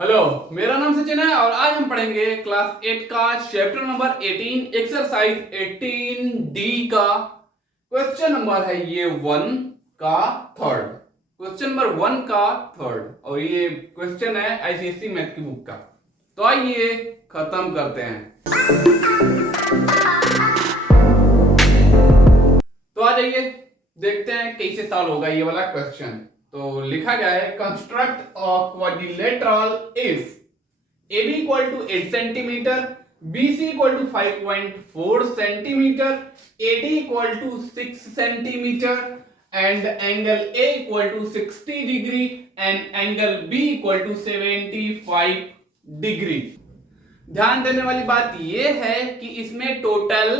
Hello, मेरा नाम सचिन है और आज हम पढ़ेंगे क्लास 8 का चैप्टर नंबर 18 एक्सरसाइज 18 डी का क्वेश्चन नंबर है ये 1 का थर्ड। क्वेश्चन नंबर 1 का थर्ड और ये क्वेश्चन है आईसीएसई मैथ की बुक का। तो आइए खत्म करते हैं। तो आ जाइए देखते हैं कैसे सॉल्व होगा ये वाला क्वेश्चन। तो लिखा गया है construct a quadrilateral if AB equal to 8 centimetre, BC equal to 5.4 centimetre, AD equal to 6 centimetre and angle A equal to 60 degree and angle B equal to 75 degree. ध्यान देने वाली बात यह है कि इसमें टोटल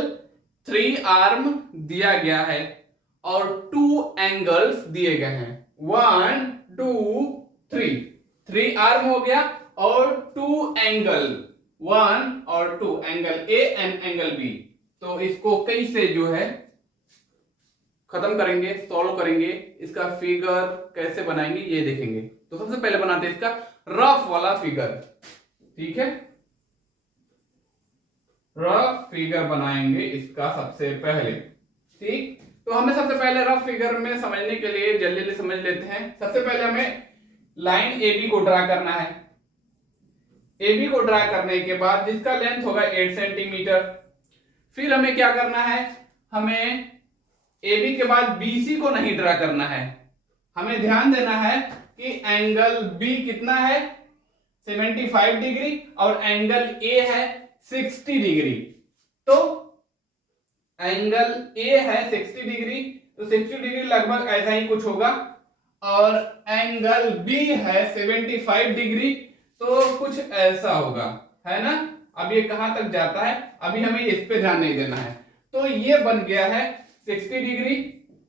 3 आर्म दिया गया है और 2 एंगल्स दिए गए हैं। 1 2 3 आर्म हो गया और 2 एंगल 1 और 2 angle A and angle B। तो इसको कैसे जो है खत्म करेंगे, सॉल्व करेंगे, इसका फिगर कैसे बनाएंगे ये देखेंगे। तो सबसे पहले बनाते हैं इसका रफ वाला फिगर। ठीक है, रफ फिगर बनाएंगे इसका सबसे पहले। ठीक, तो हमें सबसे पहले रफ फिगर में समझने के लिए जल्दी जल्दी समझ लेते हैं। सबसे पहले हमें लाइन AB को ड्रा करना है। AB को ड्रा करने के बाद जिसका लेंथ होगा 8 सेंटीमीटर, फिर हमें क्या करना है, हमें AB के बाद BC को नहीं ड्रा करना है। हमें ध्यान देना है कि एंगल B कितना है 75 डिग्री और एंगल A है 60 डिग्री। तो एंगल A है 60 डिग्री, तो 60 डिग्री लगभग ऐसा ही कुछ होगा और एंगल B है 75 डिग्री, तो कुछ ऐसा होगा, है ना। अब ये कहां तक जाता है अभी हमें इस पे ध्यान नहीं देना है। तो ये बन गया है 60 डिग्री,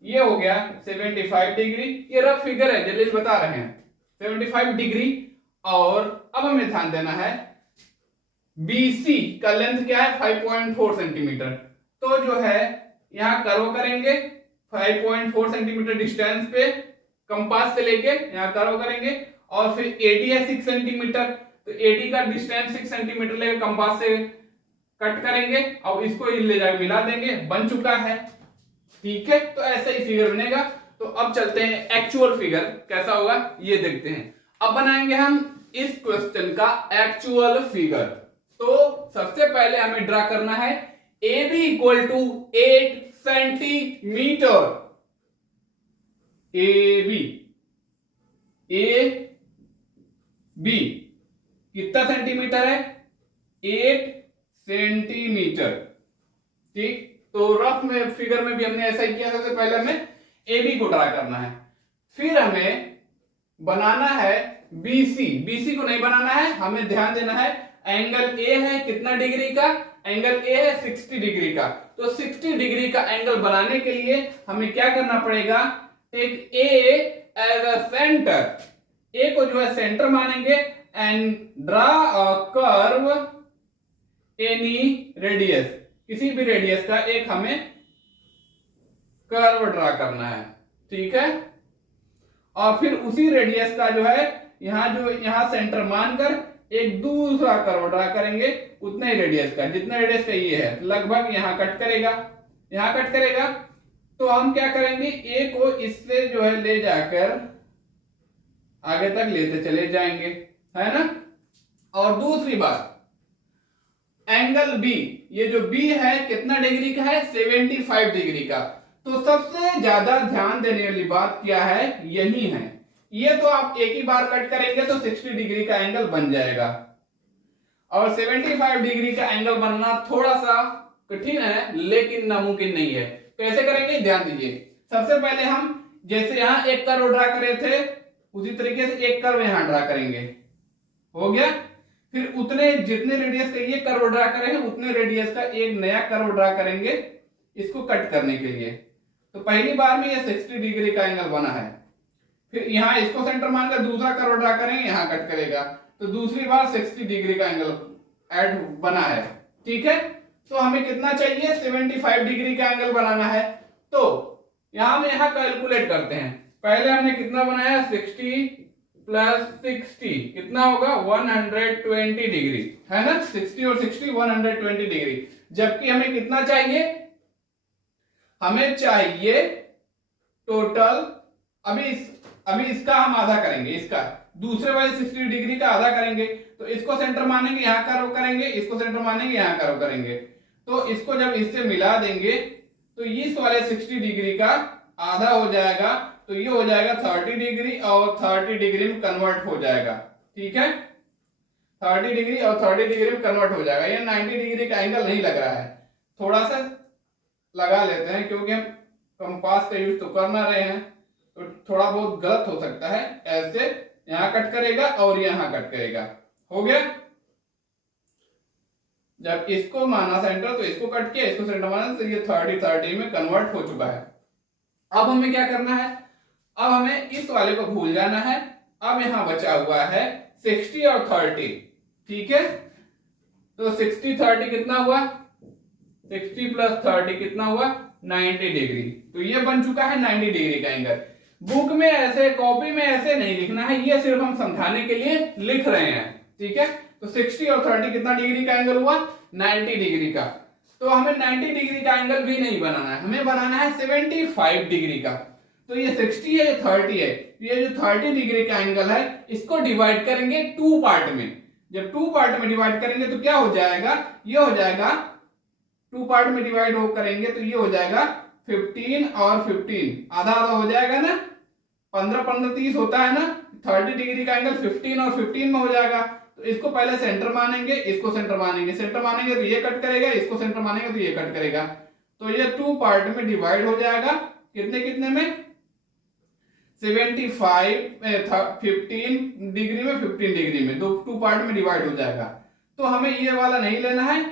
ये हो गया 75 डिग्री। ये रफ फिगर है, जल्दी बता रहे हैं 75 डिग्री। और अब हमें ध्यान देना है BC का लेंथ क्या है 5.4 सेंटीमीटर। तो जो है यहां कर्व करेंगे 5.4 सेंटीमीटर डिस्टेंस पे कंपास से लेके यहां कर्व करेंगे और फिर AD है 6 सेंटीमीटर, तो AD का डिस्टेंस 6 सेंटीमीटर लेकर कंपास से कट करेंगे और इसको ले जाकर मिला देंगे, बन चुका है। ठीक है, तो ऐसा ही फिगर बनेगा। तो अब चलते हैं एक्चुअल फिगर कैसा होगा ये देखते हैं। अब बनाएंगे हम इस क्वेश्चन का एक्चुअल फिगर। तो सबसे पहले हमें ड्रा करना है AB equal to 8 centimetre. AB कितना सेंटीमीटर है 8 सेंटीमीटर। ठीक, तो रफ में फिगर में भी हमने ऐसा ही किया। सबसे पहले हमें AB को ड्रा करना है, फिर हमें बनाना है BC को नहीं बनाना है, हमें ध्यान देना है एंगल A है कितना डिग्री का, एंगल A है 60 डिग्री का। तो 60 डिग्री का एंगल बनाने के लिए हमें क्या करना पड़ेगा, take A as a centre, A को जो है सेंटर मानेंगे and draw a curve any radius, किसी भी रेडियस का एक हमें कर्व ड्रा करना है। ठीक है, और फिर उसी रेडियस का जो है यहां सेंटर मानकर एक दूसरा कर्व ड्रा करेंगे उतने ही रेडियस का, जितना रेडियस का ये है लगभग यहां कट करेगा। तो हम क्या करेंगे, ए को इससे जो है ले जाकर आगे तक लेते चले जाएंगे, है ना। और दूसरी बात एंगल B, ये जो B है कितना डिग्री का है 75 डिग्री का। तो सबसे ज्यादा ध्यान देने वाली बात क्या है, यही है। ये तो आप एक ही बार कट करेंगे तो 60 डिग्री का एंगल बन जाएगा और 75 डिग्री का एंगल बनना थोड़ा सा कठिन है लेकिन नामुमकिन नहीं है। कैसे करेंगे ध्यान दीजिए। सबसे पहले हम जैसे यहां एक कर्व ड्रा करे थे उसी तरीके से एक कर्व यहां ड्रा करेंगे, हो गया। फिर उतने जितने रेडियस का ये कर्व ड्रा करे हैं उतने रेडियस का एक नया कर्व ड्रा करेंगे इसको कट करने के लिए। तो पहली बार में ये 60 डिग्री का एंगल बना है, फिर यहां इसको सेंटर मानकर दूसरा कर्व ड्रा करेंगे, यहां कट करेगा, तो दूसरी बार 60 डिग्री का एंगल ऐड बना है। ठीक है, तो हमें कितना चाहिए 75 डिग्री का एंगल बनाना है। तो यहां कैलकुलेट करते हैं। पहले हमने कितना बनाया 60 प्लस 60 कितना होगा 120 डिग्री, है ना। 60 और 60 120 डिग्री। जबकि हमें कितना चाहिए, हमें चाहिए टोटल, अभी इसका हम आधा करेंगे, इसका दूसरे वाले 60 डिग्री का आधा करेंगे, तो इसको सेंटर मानेंगे, यहां कर्व करेंगे, इसको सेंटर मानेंगे, यहां कर्व करेंगे, तो इसको जब इससे मिला देंगे तो इस वाले 60 डिग्री का आधा हो जाएगा, तो ये हो जाएगा 30 डिग्री और 30 डिग्री में कन्वर्ट हो जाएगा, ठीक है। 30 डिग्री और 30 डिग्री में कन्वर्ट हो जाएगा। ये 90 डिग्री का एंगल नहीं लग रहा है, थोड़ा सा लगा लेते हैं क्योंकि हम कंपास का यूज तो कर ना रहे हैं, तो थोड़ा बहुत गलत हो सकता है। ऐसे यहां कट करेगा और यहां कट करेगा, हो गया। जब इसको माना सेंटर तो इसको कट किया, इसको सेंटर माना, तो ये 30 में कन्वर्ट हो चुका है। अब हमें क्या करना है, अब हमें इस वाले को भूल जाना है। अब यहां बचा हुआ है 60 और 30, ठीक है। तो 60 30 कितना हुआ, 60 प्लस 30 कितना हुआ 90 डिग्री। तो ये बन चुका है 90 डिग्री का एंगल। बुक में ऐसे, कॉपी में ऐसे नहीं लिखना है, ये सिर्फ हम समझाने के लिए लिख रहे हैं, ठीक है। तो 60 और 30 कितना डिग्री का एंगल हुआ 90 डिग्री का। तो हमें 90 डिग्री का एंगल भी नहीं बनाना है, हमें बनाना है 75 डिग्री का। तो ये 60 है, ये 30 है, ये जो 30 डिग्री का एंगल है इसको डिवाइड करेंगे 2 पार्ट में। जब 2 पार्ट में डिवाइड करेंगे तो क्या हो जाएगा, ये हो जाएगा 2 पार्ट में डिवाइड हो करेंगे तो ये हो जाएगा 15 और 15, आधा आधा हो जाएगा ना, 15 15 30 होता है ना। 30 डिग्री का एंगल 15 और 15 में हो जाएगा। तो इसको पहले सेंटर मानेंगे, इसको सेंटर मानेंगे, सेंटर मानेंगे तो ये कट करेगा, इसको सेंटर मानेंगे तो ये कट करेगा। तो ये 2 पार्ट में डिवाइड हो जाएगा, कितने कितने में 75 15 डिग्री में 15 डिग्री में, 2 पार्ट में डिवाइड हो जाएगा। तो हमें ये वाला नहीं लेना है,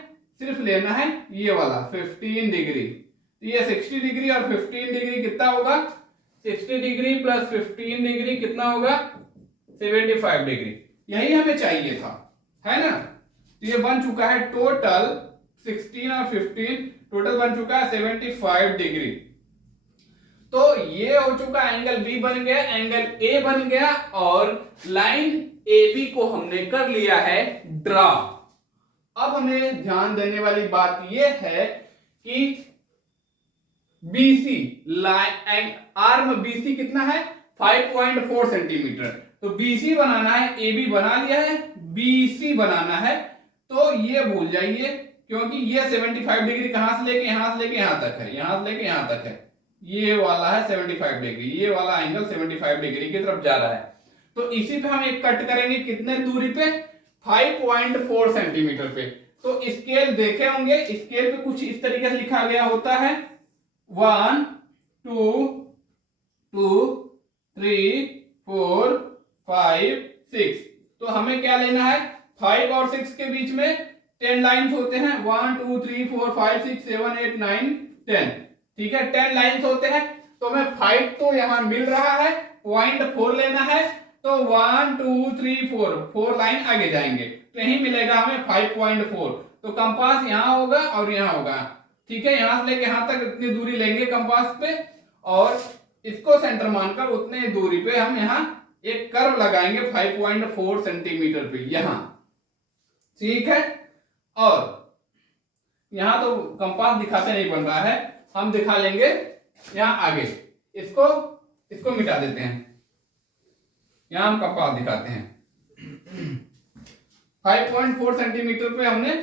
सिर्फ लेना है ये वाला 15 डिग्री। तो ये 60 डिग्री और 15 डिग्री कितना होगा, 60 डिग्री प्लस 15 डिग्री कितना होगा 75 डिग्री। यही हमें चाहिए था, है ना। तो ये बन चुका है टोटल 16 और 15, टोटल बन चुका है 75 डिग्री। तो ये हो चुका, एंगल बी बन गया, एंगल ए बन गया, और लाइन ए बी को हमने कर लिया है ड्रा। अब हमें ध्यान देने वाली बात यह है कि बीसी लाइन, आर्म बीसी कितना है 5.4 सेंटीमीटर। तो बीसी बनाना है, ए बी बना लिया है, बीसी बनाना है। तो ये भूल जाइए, क्योंकि ये 75 डिग्री कहां से लेके यहां से लेके यहां तक है, यहां से लेके यहां तक है, ये वाला है 75 डिग्री, ये वाला एंगल 75 डिग्री की तरफ जा रहा है। तो इसी पे हम एक कट करेंगे, कितने दूरी पे 5.4 सेंटीमीटर पे। तो स्केल देखे होंगे, स्केल पे कुछ इस तरीके से लिखा गया होता है 1 2 2 3 4 5 6। तो हमें क्या लेना है, 5 और 6 के बीच में 10 लाइंस होते हैं, 1 2 3 4 5 6 7 8 9 10, ठीक है, 10 लाइंस होते हैं। तो हमें 5 तो यहां मिल रहा है, 0.4 लेना है, तो 1 2 3 4 लाइन आगे जाएंगे, तो यही मिलेगा हमें 5.4। तो कंपास यहां होगा और यहां होगा, ठीक है, यहां से लेके यहां तक इतनी दूरी लेंगे कंपास पे, और इसको सेंटर मानकर उतने दूरी पे हम यहां एक कर्व लगाएंगे 5.4 सेंटीमीटर पे यहां, ठीक है। और यहां तो कंपास दिखाते नहीं बन रहा है, हम दिखा लेंगे यहां आगे, इसको मिटा देते हैं, यहां हम कंपास दिखाते हैं। 5.4 सेंटीमीटर पे हमने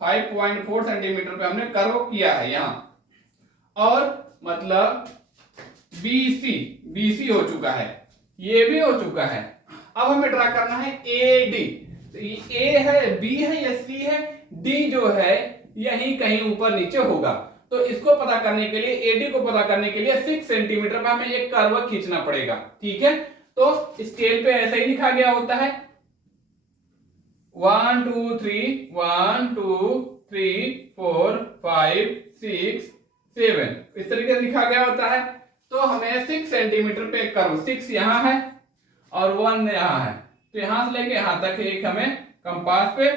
5.4 सेंटीमीटर पे हमने कर्व किया है यहां, और मतलब BC हो चुका है, ये भी हो चुका है। अब हमें ड्रा करना है AD। तो ये A है, B है या C है, D जो है यहीं कहीं ऊपर नीचे होगा। तो इसको पता करने के लिए, AD को पता करने के लिए 6 सेंटीमीटर पे हमें एक कर्व खींचना पड़ेगा, ठीक है। तो स्केल पे ऐसे ही लिखा गया होता है 1 2 3 1 2 3 4 5 6 7, इस तरीके से लिखा गया होता है। तो हमें 6 सेंटीमीटर पे एक कर्व, 6 यहां है और 1 यहां है, तो यहां से लेके यहां तक एक हमें कंपास पे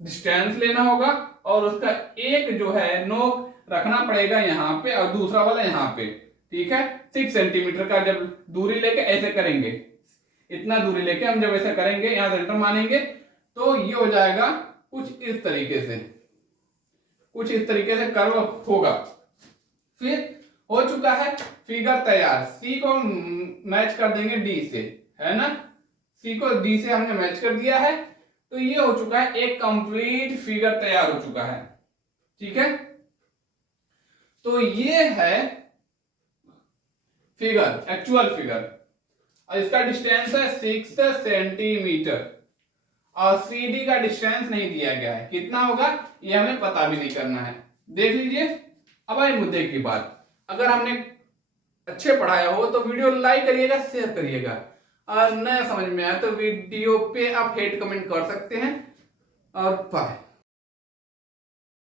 डिस्टेंस लेना होगा, और उसका एक जो है नोक रखना पड़ेगा यहां पे और दूसरा वाला यहां पे, ठीक है। 6 सेंटीमीटर का जब दूरी लेके ऐसे करेंगे, इतना दूरी लेके हम जब ऐसा करेंगे, यहां सेंटर मानेंगे तो ये हो जाएगा कुछ इस तरीके से, कुछ इस तरीके से कर्व होगा। फिर हो चुका है फिगर तैयार। सी को मैच कर देंगे डी से, है ना, सी को डी से हमने मैच कर दिया है, तो ये हो चुका है एक कंप्लीट फिगर तैयार हो चुका है। ठीक है, तो ये है फिगर, एक्चुअल फिगर, और इसका डिस्टेंस है 6 सेंटीमीटर, और सी डी का डिस्टेंस नहीं दिया गया है, कितना होगा ये हमें पता भी नहीं करना है। देख लीजिए। अब आए मुद्दे की बात, अगर हमने अच्छे पढ़ाया हो तो वीडियो लाइक करिएगा, शेयर करिएगा, और नया समझ में आया तो वीडियो पे आप हेट कमेंट कर सकते हैं। और बाय।